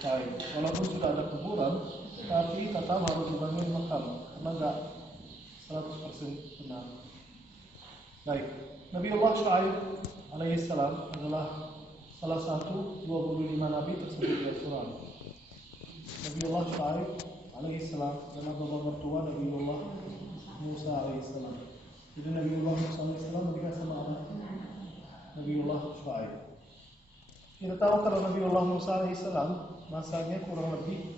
Baik, walaupun sudah ada kuburan, tapi tetap harus dibangun makam karena nggak 100% benar. Baik, Nabiullah Shu'aib alaihissalam adalah salah satu 25 nabi tersebut di Al-Quran. Nabiullah Shu'aib alaihissalam adalah bapak mertua Nabiullah Musa alaihissalam. Jadi Nabiullah Musa alaihissalam menikah sama anak Nabiullah Shu'aib. Kita tahu kalau Nabiullah Musa alaihissalam masanya kurang lebih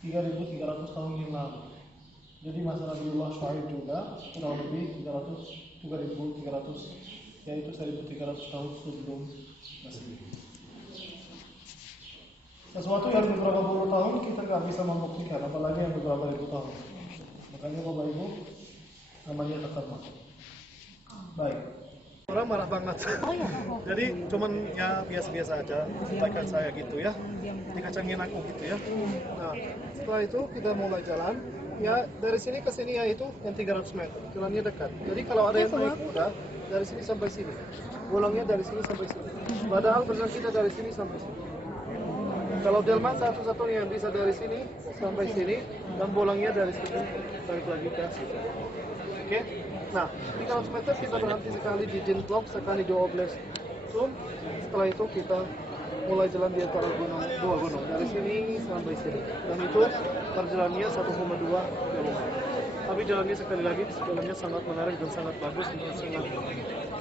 3.300 tahun yang lalu. Jadi masa Nabiullah Shu'aib juga kurang lebih 3.300, yaitu 1.300 tahun sebelum Masehi. Sesuatu yang beberapa puluh tahun kita nggak bisa membuktikan, apalagi yang beberapa ribu tahun. Makanya Bapak Ibu namanya tetap masuk. Baik. Orang marah banget. Jadi cuman ya biasa-biasa aja sampaikan saya gitu ya. Dikacangin aku gitu ya. Nah, setelah itu kita mulai jalan. Ya dari sini ke sini ya itu yang 300 meter. Jalannya dekat. Jadi kalau ada yang naik kuda dari sini sampai sini. Pulangnya dari sini sampai sini. Padahal benar kita dari sini sampai sini. Kalau delman satu-satunya yang bisa dari sini sampai sini dan bolongnya dari sini balik lagi ke sini. Oke? Nah, 300 meter kita berhenti sekali di Jinplok, sekali di Obles Sum. Setelah itu kita mulai jalan di antara dua gunung dari sini sampai sini. Dan itu perjalanannya 1,2 km. Tapi jalannya sekali lagi, jalannya sangat menarik dan sangat bagus dan sangat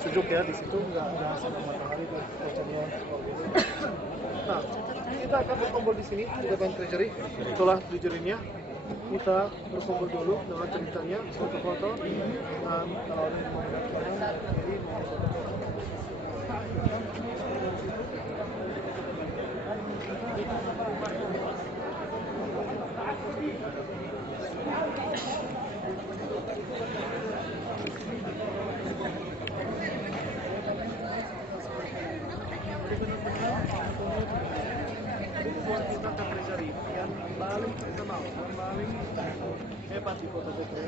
sejuk ya di situ, nggak ada sinar matahari dan cuacanya luar biasa. Nah, kita akan berkumpul di sini di depan treasury. Itulah treasury-nya. Kita berkumpul dulu dengan ceritanya, foto-foto, dan kalau ada yang mau datang, jadi mau foto-foto. Buat kita ke treasury yang paling terkenal dan paling hebat di kota Bogor.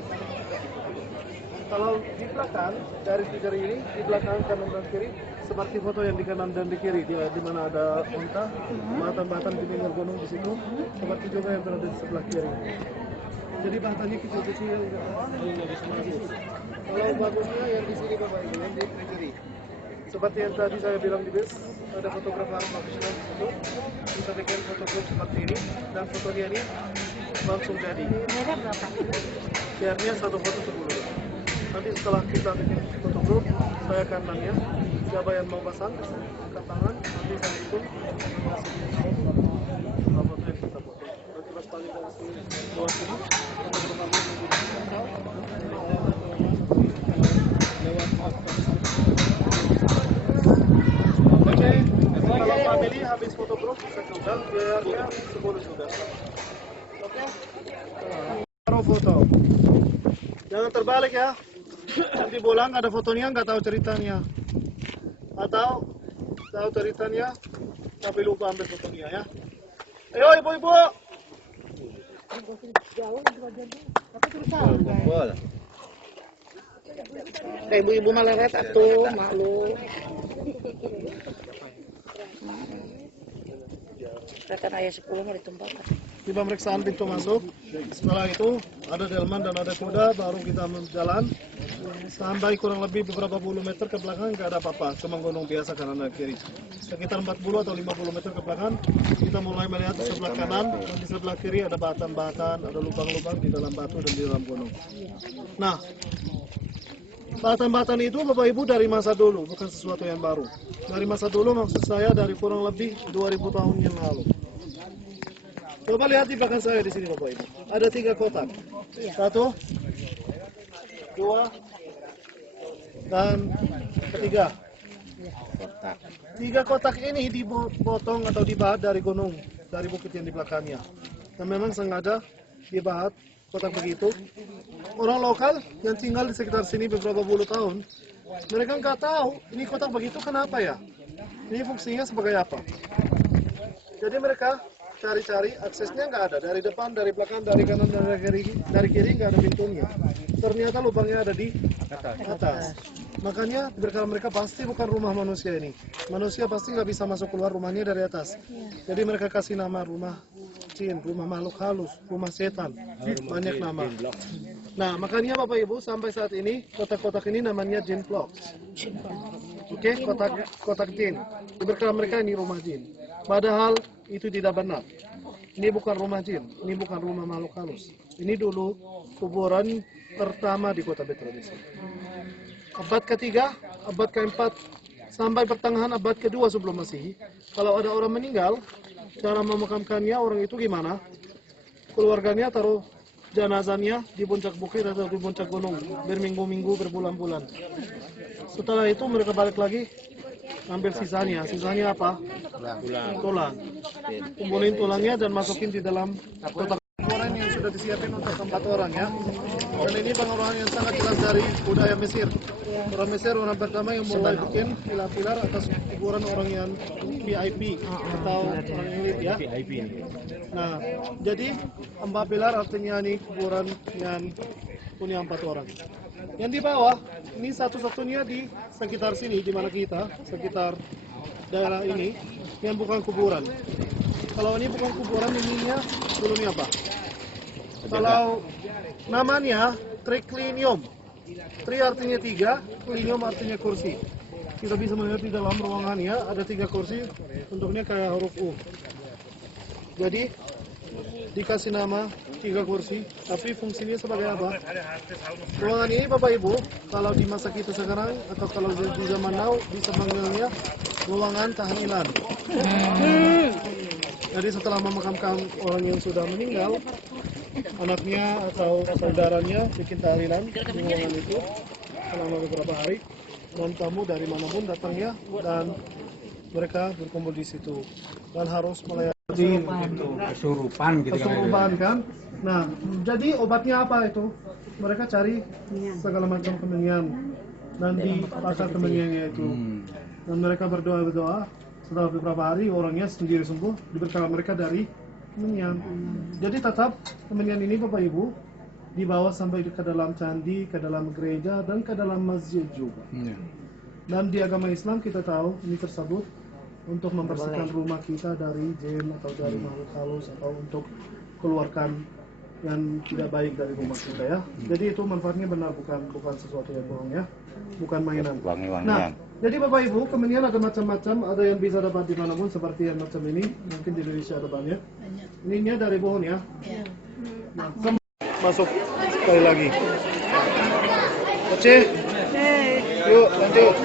Kalau di belakang dari treasury ini, di belakang kanan dan kiri seperti foto yang di kanan dan di kiri, di mana ada unta, batan-batan di pinggir gunung di situ, seperti juga yang berada di sebelah kiri. Jadi batannya kecil-kecil, kalau bagusnya yang di sini Bapak Ibu, yang di treasury. Seperti yang tadi saya bilang di bus, ada fotografer profesional di situ, bisa bikin foto grup seperti ini, dan fotonya ini langsung jadi. Share-nya satu foto 10. Nanti setelah kita bikin foto grup, saya akan nanya siapa yang mau pasang, angkat tangan, nanti saya hitung, masukin foto yang kita foto. Nanti pas paling dari sini, luar sini, fotografer lewat kalau family habis foto grup bisa juga biayanya 10 juga. Oke? Taruh foto. Jangan terbalik ya. Nanti pulang ada fotonya nggak tahu ceritanya. Atau tahu ceritanya tapi lupa ambil fotonya ya. Ayo ibu-ibu. Ibu-ibu malah ret atuh, malu. Rekan ayah 10 mah ditempatkan. Di pemeriksaan pintu masuk, setelah itu ada delman dan ada kuda, baru kita jalan sampai kurang lebih beberapa puluh meter ke belakang nggak ada apa-apa, cuma gunung biasa kanan dan kiri. Sekitar 40 atau 50 meter ke belakang, kita mulai melihat di sebelah kanan dan di sebelah kiri ada batan-batan, ada lubang-lubang di dalam batu dan di dalam gunung. Nah, batan-batan itu Bapak Ibu dari masa dulu, bukan sesuatu yang baru. Dari masa dulu maksud saya dari kurang lebih 2000 tahun yang lalu. Coba lihat di belakang saya di sini Bapak Ibu. Ada 3 kotak. 1, 2, dan ketiga. 3 kotak ini dipotong atau dibahat dari gunung, dari bukit yang di belakangnya. Dan memang sengaja dibahat kotak begitu. Orang lokal yang tinggal di sekitar sini beberapa puluh tahun, mereka nggak tahu ini kotak begitu kenapa ya. Ini fungsinya sebagai apa. Jadi mereka cari-cari, aksesnya nggak ada. Dari depan, dari belakang, dari kanan, dari kiri nggak ada pintunya. Ternyata lubangnya ada di atas. Makanya berkala mereka pasti bukan rumah manusia ini. Manusia pasti nggak bisa masuk keluar rumahnya dari atas. Jadi mereka kasih nama rumah jin, rumah makhluk halus, rumah setan, banyak nama. Nah, makanya Bapak Ibu sampai saat ini kotak-kotak ini namanya jin blocks. Oke, kotak jin. Berkala mereka ini rumah jin. Padahal itu tidak benar. Ini bukan rumah jin, ini bukan rumah makhluk halus. Ini dulu kuburan pertama di kota Betel di sini. Abad ketiga, abad keempat, sampai pertengahan abad kedua sebelum Masehi. Kalau ada orang meninggal, cara memakamkannya orang itu gimana? Keluarganya taruh jenazahnya di puncak bukit atau di puncak gunung, berminggu-minggu, berbulan-bulan. Setelah itu mereka balik lagi, ambil sisanya. Sisanya apa? Tulang. Kumpulin tulangnya dan masukin di dalam kotak. Orang yang sudah disiapin untuk 4 orang ya. Dan ini pengurangan yang sangat jelas dari budaya Mesir. Orang Mesir orang pertama yang mulai bikin pilar-pilar atas kuburan orang yang VIP atau orang elit ya. Nah, jadi 4 pilar artinya ini kuburan yang punya 4 orang. Yang di bawah ini satu-satunya di sekitar sini di mana kita, sekitar daerah ini yang bukan kuburan. Kalau ini bukan kuburan, ininya dulunya apa? Kalau namanya triclinium. Tri artinya 3, clinium artinya kursi. Kita bisa melihat di dalam ruangannya ada 3 kursi, bentuknya kayak huruf U. Jadi dikasih nama 3 kursi, tapi fungsinya sebagai apa? Ruangan ini Bapak Ibu, kalau di masa kita sekarang atau kalau di zaman now bisa panggilnya ruangan tahlilan. Jadi setelah memakamkan orang yang sudah meninggal, anaknya atau saudaranya bikin tahlilan di ruangan itu selama beberapa hari, dan tamu dari manapun datangnya dan mereka berkumpul di situ dan harus melayani kesurupan kan. Nah, jadi obatnya apa itu? Mereka cari segala macam kemenyan dan di pasar kemenyannya itu, dan mereka berdoa. Setelah beberapa hari orangnya sendiri sembuh, diberkati mereka dari kemenyan. Jadi tetap kemenyan ini Bapak Ibu dibawa sampai ke dalam candi, ke dalam gereja, dan ke dalam masjid juga. Dan di agama Islam kita tahu ini tersebut untuk membersihkan rumah kita dari jin atau dari makhluk halus, atau untuk keluarkan yang tidak baik dari rumah kita ya. Jadi itu manfaatnya benar, bukan sesuatu yang bohong ya, bukan mainan. Nah, jadi Bapak Ibu, kemenyan ada macam-macam, ada yang bisa dapat di manapun seperti yang macam ini, mungkin di Indonesia ada banyak. Ininya dari pohon ya. Nah, masuk sekali lagi. Oke. Yuk lanjut.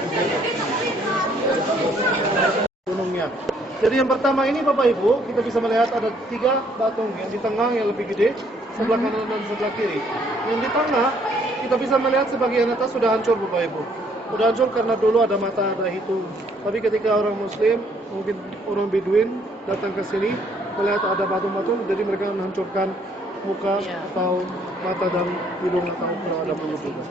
Gunungnya. Jadi yang pertama ini Bapak Ibu, kita bisa melihat ada 3 batu yang di tengah yang lebih gede, sebelah kanan dan sebelah kiri. Yang di tengah kita bisa melihat sebagian atas sudah hancur Bapak Ibu. Sudah hancur karena dulu ada mata, ada hidung. Tapi ketika orang Muslim, mungkin orang Bedouin datang ke sini melihat ada batu-batu, jadi mereka menghancurkan muka atau mata dan hidung atau kalau ada mulut juga.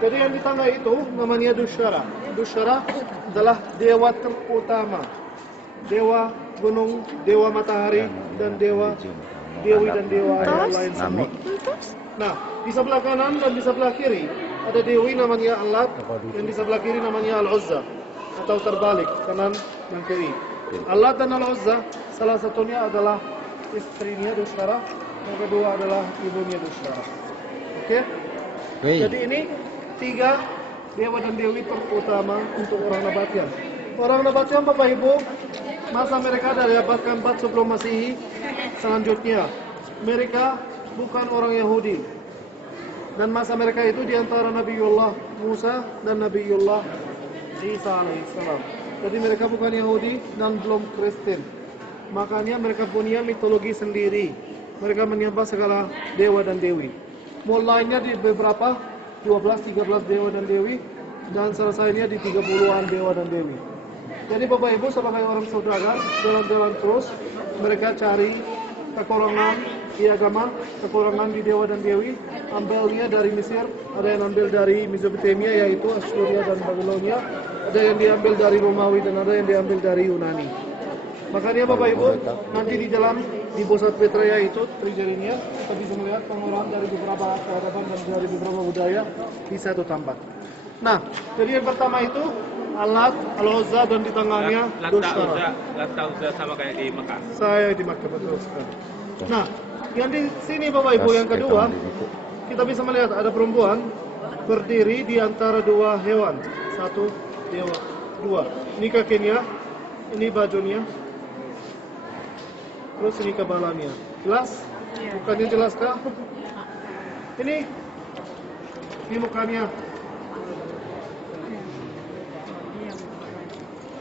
Jadi yang di tengah itu namanya Dushara. Dushara adalah dewa terutama. Dewa gunung, dewa matahari, dan dewi dan dewa yang lain semua. Nah, di sebelah kanan dan di sebelah kiri ada dewi namanya Allat, dan di sebelah kiri namanya Al-Uzza, atau terbalik, kanan dan kiri. Allat dan Al-Uzza salah satunya adalah istrinya Dushara, yang kedua adalah ibunya Dushara. Oke? Jadi ini 3 dewa dan dewi terutama untuk orang Nabatian. Orang Nabatian Bapak Ibu, masa mereka dari abad keempat sebelum Masehi, selanjutnya mereka bukan orang Yahudi, dan masa mereka itu diantara Nabiullah Musa dan Nabiullah Isa alaihissalam. Jadi mereka bukan Yahudi dan belum Kristen, makanya mereka punya mitologi sendiri. Mereka menyembah segala dewa dan dewi. Mulainya di beberapa 12-13 dewa dan dewi, dan selesainya di 30-an dewa dan dewi. Jadi Bapak Ibu sebagai orang saudagar, jalan-jalan terus mereka cari kekurangan di agama, kekurangan di dewa dan dewi. Ambilnya dari Mesir, ada yang ambil dari Mesopotamia yaitu Assyria dan Babilonia, ada yang diambil dari Romawi, dan ada yang diambil dari Yunani. Makanya Bapak Ibu, nanti di dalam di Bosat Petraya itu terjadinya kita bisa melihat pengurahan dari beberapa peradaban dan dari beberapa budaya di satu tempat. Nah, jadi yang pertama itu alat Al-Uzza dan di tangannya Dulstara. Latta Uzza sama kayak di Mekah. Saya di Makkah betul sekali. Nah, yang di sini Bapak Ibu yang kedua, kita bisa melihat ada perempuan berdiri di antara dua hewan. Satu, dua. Ini kakinya, ini bajunya, terus ini kepalanya. Jelas? Bukannya jelas kah? Ini mukanya.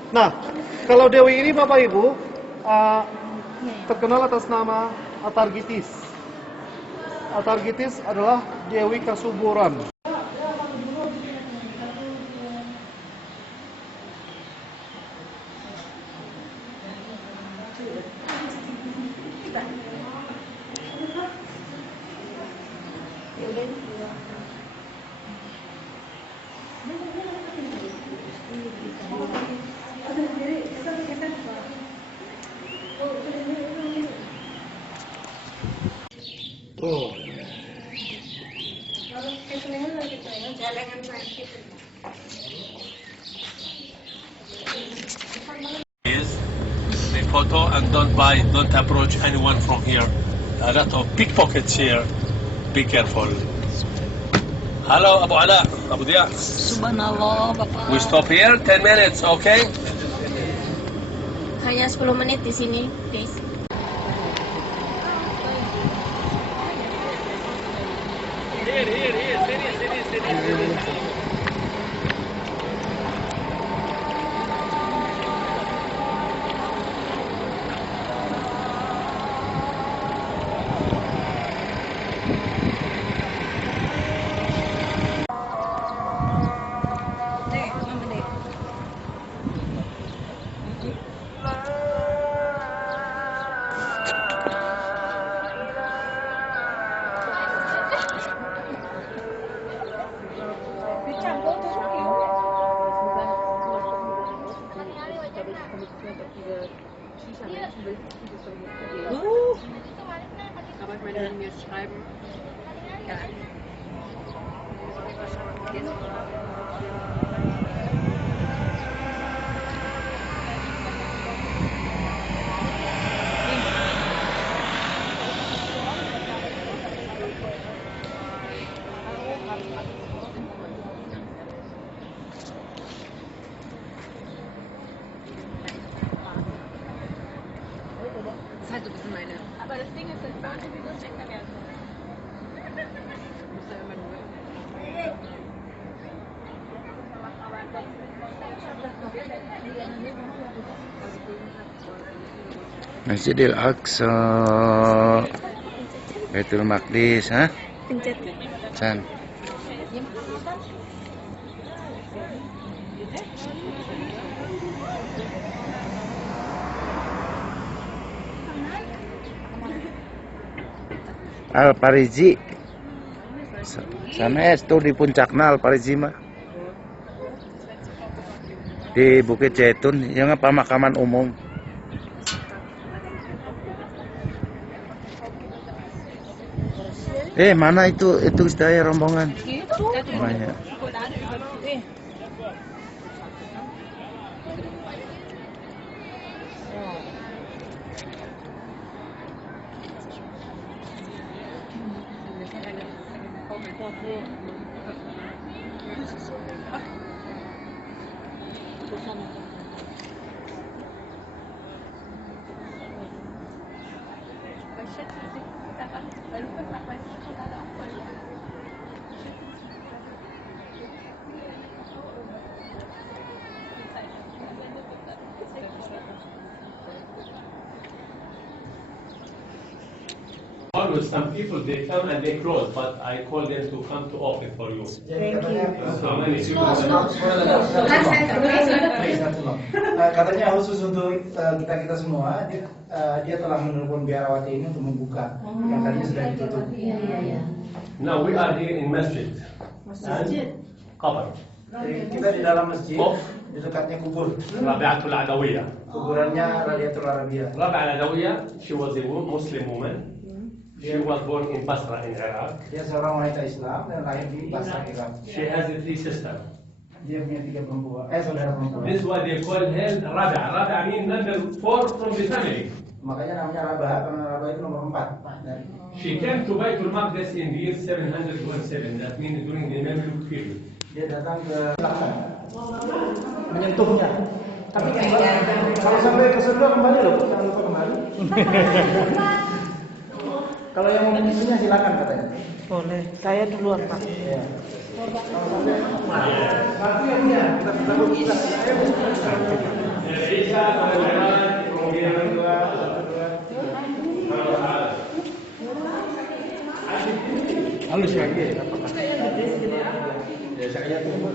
Nah, kalau Dewi ini Bapak Ibu terkenal atas nama Atargitis. Atargitis adalah Dewi kesuburan. Oh. Is the photo and don't approach anyone from here. A lot of pickpockets here. Be careful. Hello, Abu Ala, Abu Dia. Subhanallah, Bapak. We stop here 10 minutes, okay? Hanya 10 menit di sini, guys. Aber ich meine, wenn wir jetzt schreiben, ja. Das ist halt so ein bisschen meine. Aber das Ding ist, das sollte sowieso checken werden. Muss ja immer nur. Masjidil Aqsa, Baitul Maqdis, ha? Pencet. San. Al Pariji. Sana es tuh di puncaknya Al Pariji mah. Di Bukit Zaitun, yang pemakaman umum. Mana itu saya rombongan? Itu. Banyak. Always some people they come and they close, but I call them to come to open for you. How many? Katanya khusus untuk kita semua, dia telah menelpon biarawati ini untuk membuka yang tadinya sudah ditutup. Now we are here in masjid. Qabr. Kita di dalam masjid, di dekatnya kubur. Rabi'atul Adawiyah. Kuburannya Radiatul Arabiyah. Rabi'atul Adawiyah, she was a Muslim woman. She was born in Basra in Iraq. Dia seorang wanita Islam dan lahir di Basra, Irak. She has three sisters. Dia punya 3 perempuan, saudara perempuan. This is what they call him Rada. Rada means number 4 from the family. Makanya namanya Rabah, karena Rabah itu nomor 4. Dan She came to Baitul Maqdis in the year 707. That means during the Mamluk period. dia datang ke belakang, menyentuhnya. Tapi kalau sampai ke surga kembali loh, jangan lupa kembali. Kalau yang mau mengisinya silakan katanya. Boleh. Saya duluan, Pak. Ya. Satu yang punya, kita bisa. Isa, kemudian Dua. Halus lagi. Ya saya tunggu.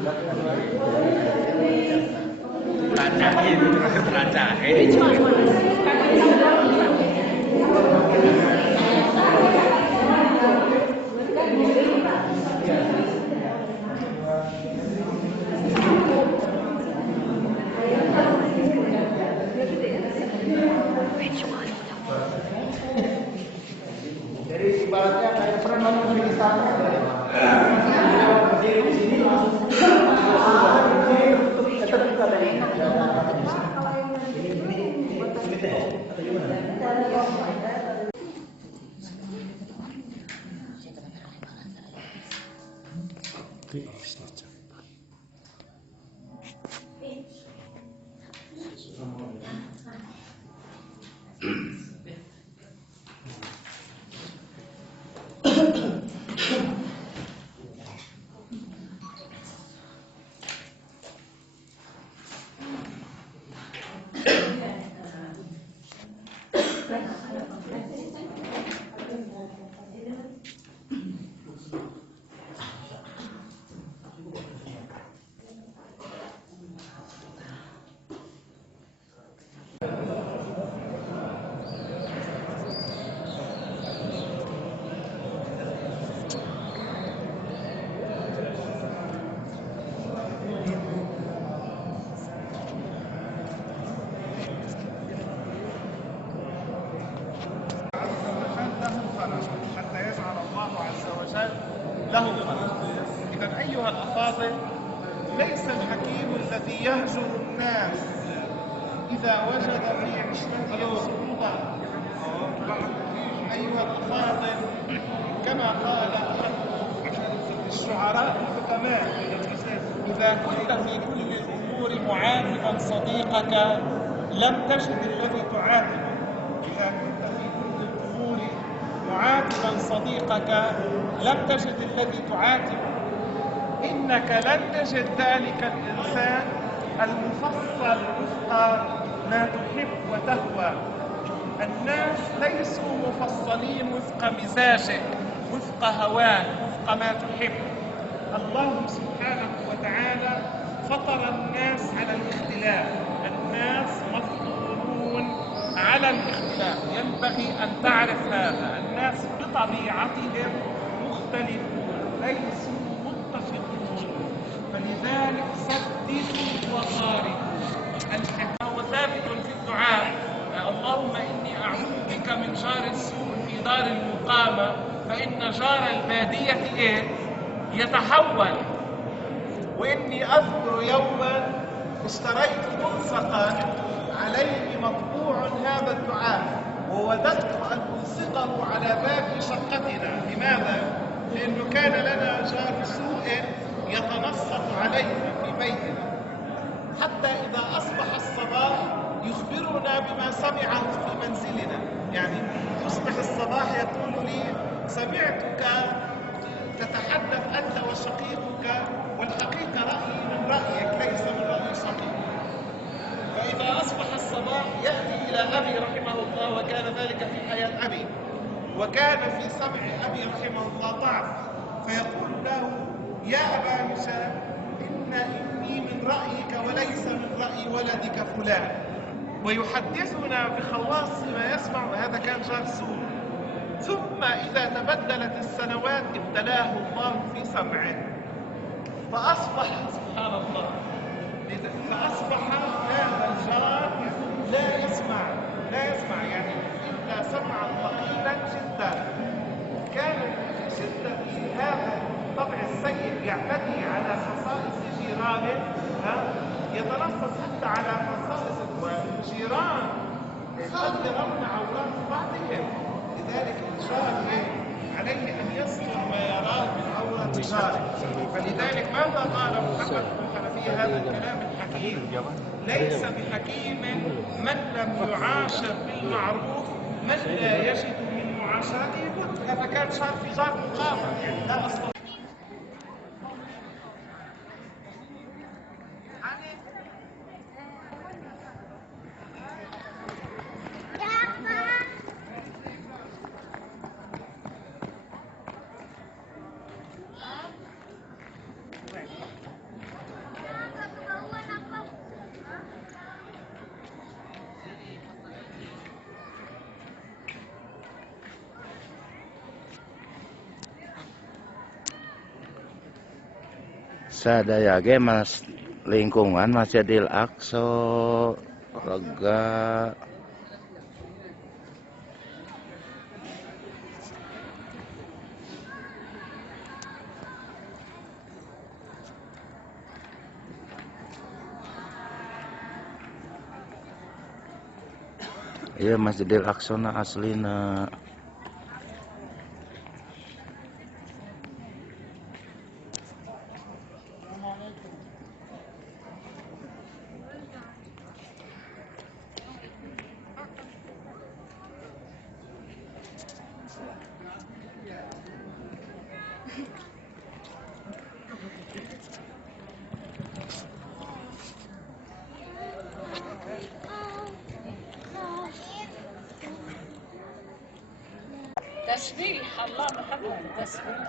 Jadi ibaratnya kayak pernah nonton di istana. Berdiri di sini langsung terbuka tadi. حتى يجعل الله عز وجل له خلق. إذا أيها الأفاضل، ليس الحكيم الذي يهجر الناس إذا وجد في عشرته صعوبة. أيها الأفاضل، كما قال الشعراء الحكماء: إذا كنت في كل الأمور معاتبا صديقك لم تجد الذي تعاتبه. إذا كنت في كل الأمور معاتبا صديقك لم تجد الذي تعاتبه. إنك لن تجد ذلك الإنسان المفصل وفق ما تحب وتهوى. الناس ليسوا مفصلين وفق مزاجك، وفق هواك، وفق ما تحب. الله سبحانه وتعالى فطر الناس على الاختلاف. الناس مفطورون على الاختلاف، ينبغي أن تعرف هذا. الناس بطبيعتهم مختلفون، ليسوا متفقون، فلذلك سددوا وقاربوا. الحكمة هو ثابت في الدعاء: اللهم إني أعوذ بك من جار السوء في دار المقامة، فإن جار البادية يتحول. وإني أذكر يوما اشتريت ملصقا عليه مطبوع هذا الدعاء، ووددت أن ألصقه على باب شقتنا. لماذا؟ لأنه كان لنا جار سوء يتنصت علينا في بيتنا، حتى إذا أصبح الصباح يخبرنا بما سمعه في منزلنا. يعني يصبح الصباح يقول لي: سمعتك تتحدث أنت وشقيقك، والحقيقة رأيي من رأيك ليس من رأي شقيقك. فإذا أصبح الصباح يأتي إلى أبي رحمه الله، وكان ذلك في حياة أبي، وكان في سمع أبي رحمه الله ضعف، فيقول له: يا أبا هشام، إني من رأيك وليس من رأي ولدك فلان. ويحدثنا بخواص ما يسمع. هذا كان جار سوء. ثم إذا تبدلت السنوات ابتلاه الله في سمعه، فأصبح سبحان الله، فأصبح هذا الجار لا يسمع يعني إلا سمعا ضئيلا جدا. كان في شدة هذا الطبع السيء يعتدي على خصائص جيرانه يتلفظ حتى على خصائص والجيران قد يرون عورات بعضهم، لذلك الجار عليه ان يستر ما يراه من عورة جاره. فلذلك ماذا قال محمد بن الحنفية هذا الكلام الحكيم؟ ليس بحكيم من لم يعاشر بالمعروف من لا يجد من معاشرته بد. هذا كان شرط في جار مقابل لا أصل. Sadaya ge mas lingkungan Masjidil Aqsa lega. Iya Masjidil Aqsa na aslina. تسبيح الله محمد تسبيح.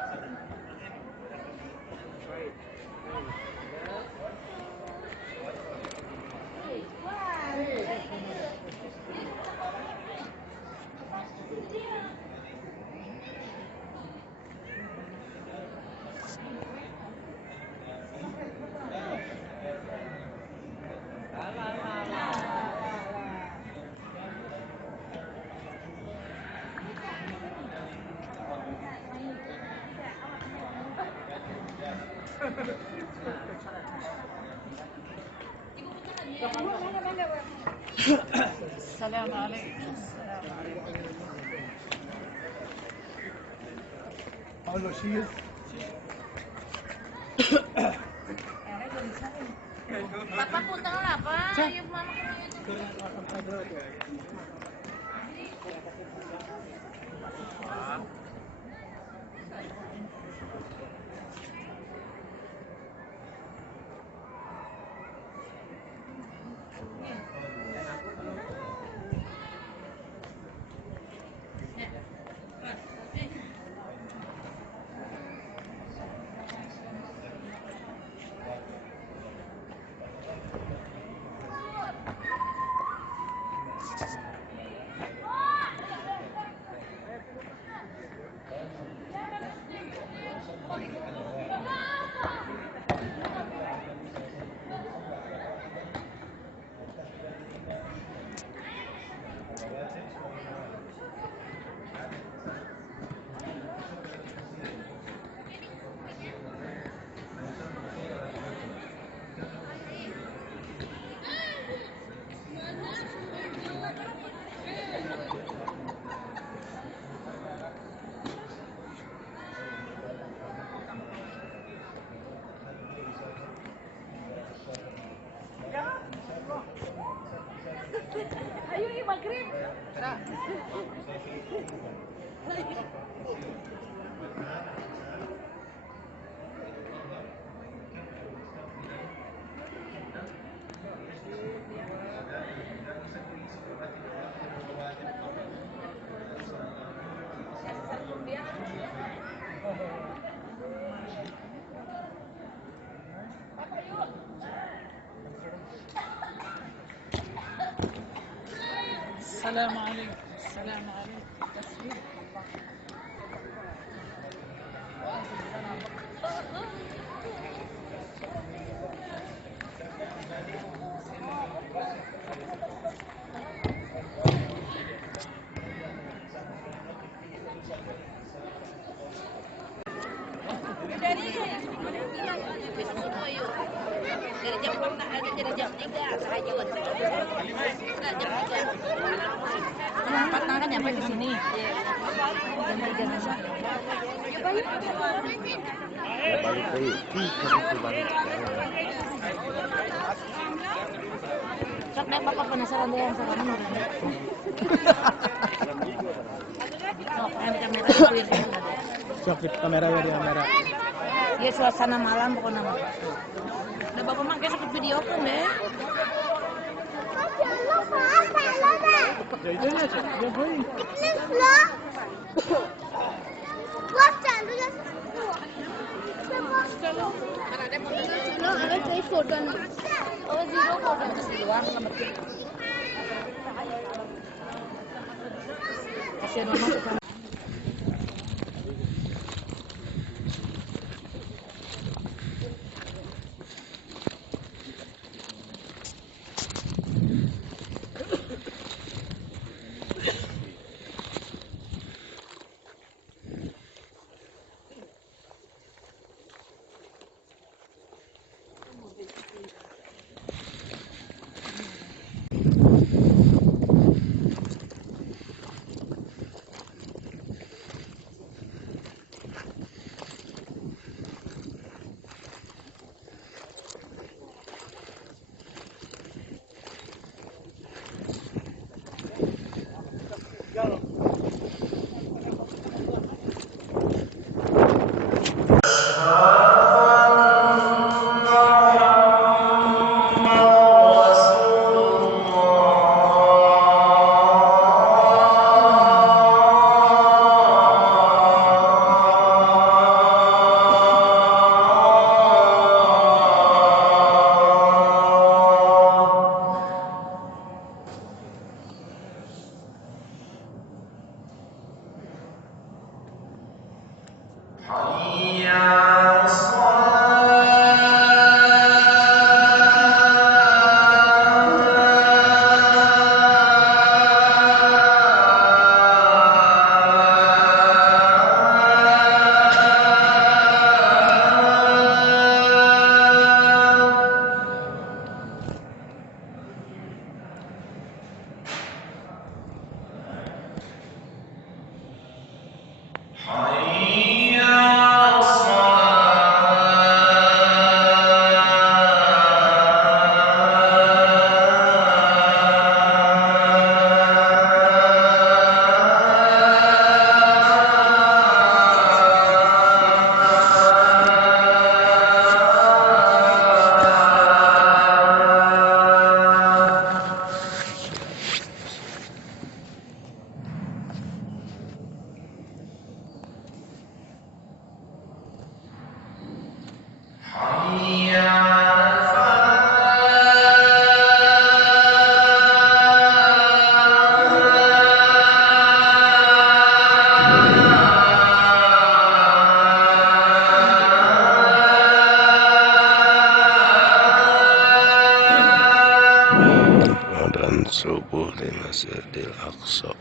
السلام عليكم. السلام عليكم. أقول له شيل. Papa punta lah, Pak. Ayo mama Ayo ini maghrib. السلام عليكم. السلام عليكم. تسبيح الله. Ada jadi jam 3 saya jalan. Enggak jam 3. Jam 4 kan nyampe ke sini. Jam 3 besok. Ya balik. Sok deh Bapak penasaran deh yang sama menurut. Sok kamera clear kan. Sok kamera ya di kamera. Ya suasana malam pokoknya. Udah Bapak mah kayak sakit video kan deh. Kasih nomor. subuh di Masjidil Aqsa.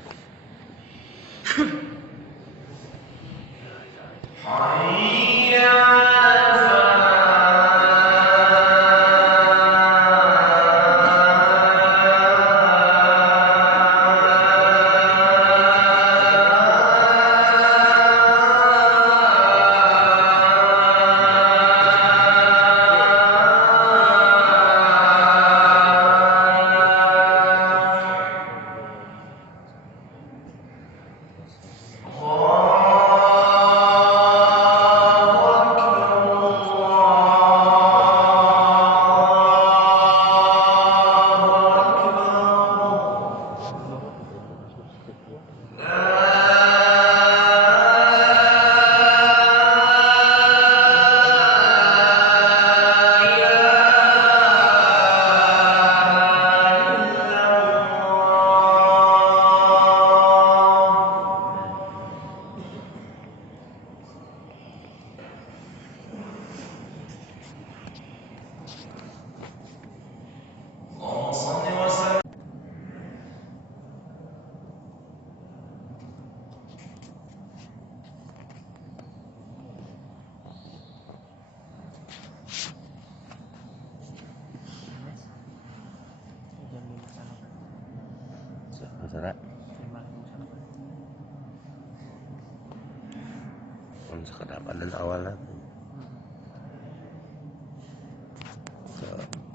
sekedar pada awalnya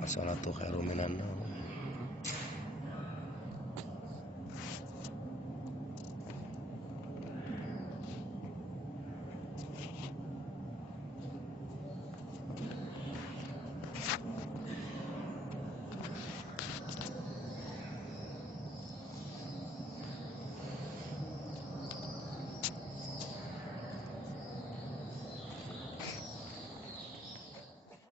salatu khairum minan naum.